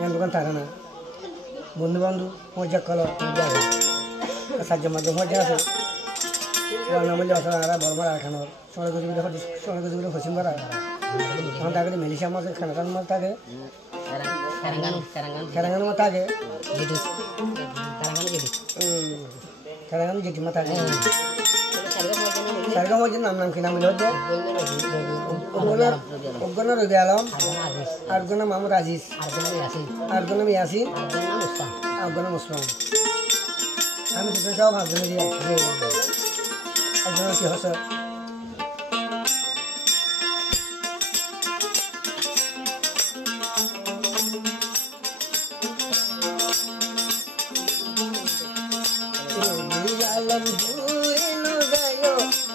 yang bukan tarana বন্ধু মজা call সাহায্য মাঝে মজা আছে ওয়ানা মূল্য আরা বরবার খানোর সঙ্গে হসিম বারা আমার তাকে মেলিশা মাছ খানাকান মাছ থাকে খেরাঙ্গান মাছ থাকে খেরাঙ্গান জেঠিমা থাকে সারগা মজের নাম কি নাম হলো অজ্ঞানা রবি আলম আরগনা মামুদ আজিজ আরগনা ইয়াসিন আরগনা মুসলাম আমি দুটো সব ভাবজনে দিয়ে একজন কি হসে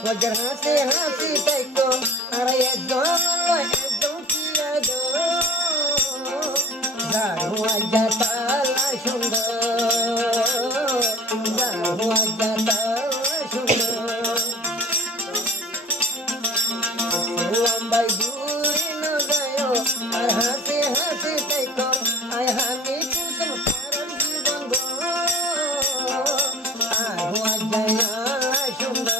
Wajar hasi taiko araya dong tiado zaru aja tala shunda lambai duri no gayo ar hasi taiko ay hani kusam param jiban go aru aja shunda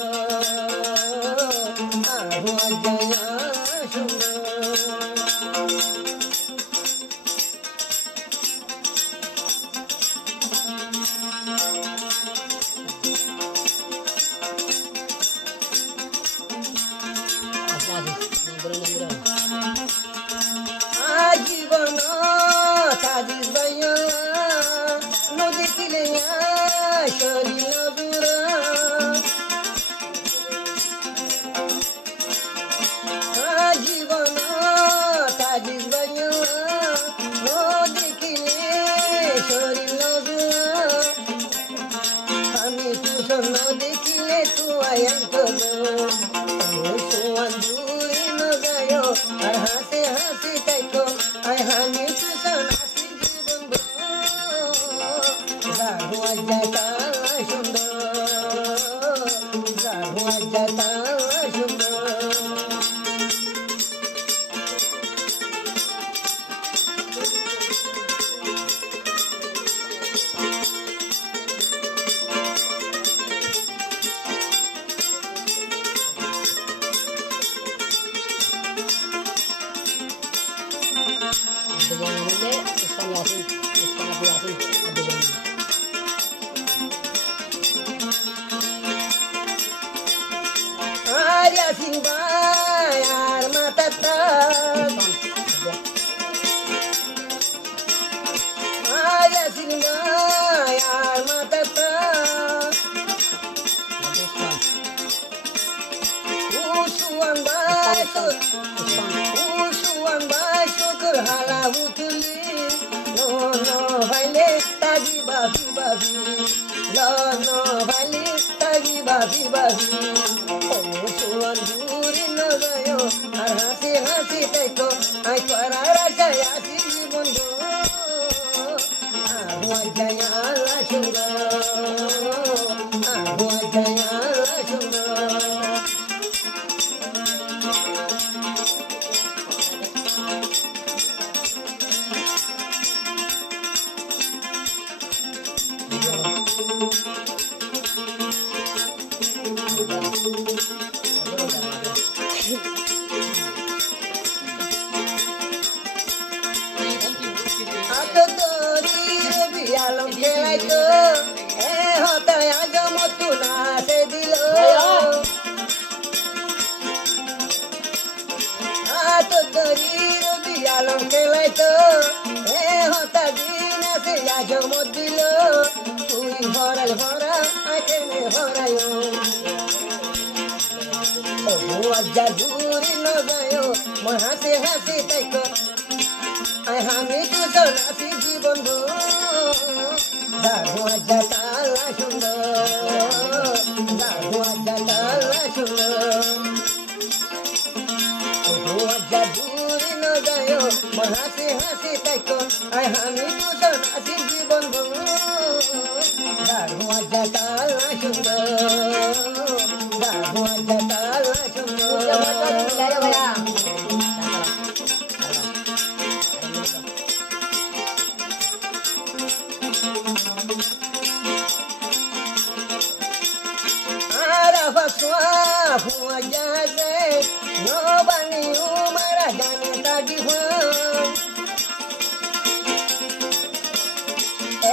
মারা গানে তাগি হয়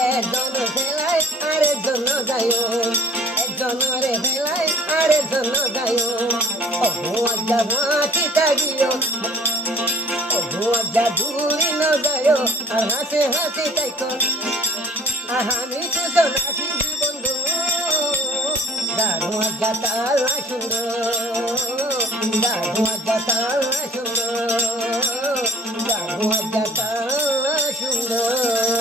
একজন ফেলায় আরেকজন যায় একজনের ফেলায় আরেকজন যায় অজ্ঞা মাটি তাগিও অজ্ঞা দূরে ন যায় আর হাসে হাসে তাইক আর আমি তো নাচি জীবন দারু আজ্ঞা তালা সুন্দর দারু আজ্ঞা তালা সুন্দর দারু আজ্ঞা তালা সুন্দর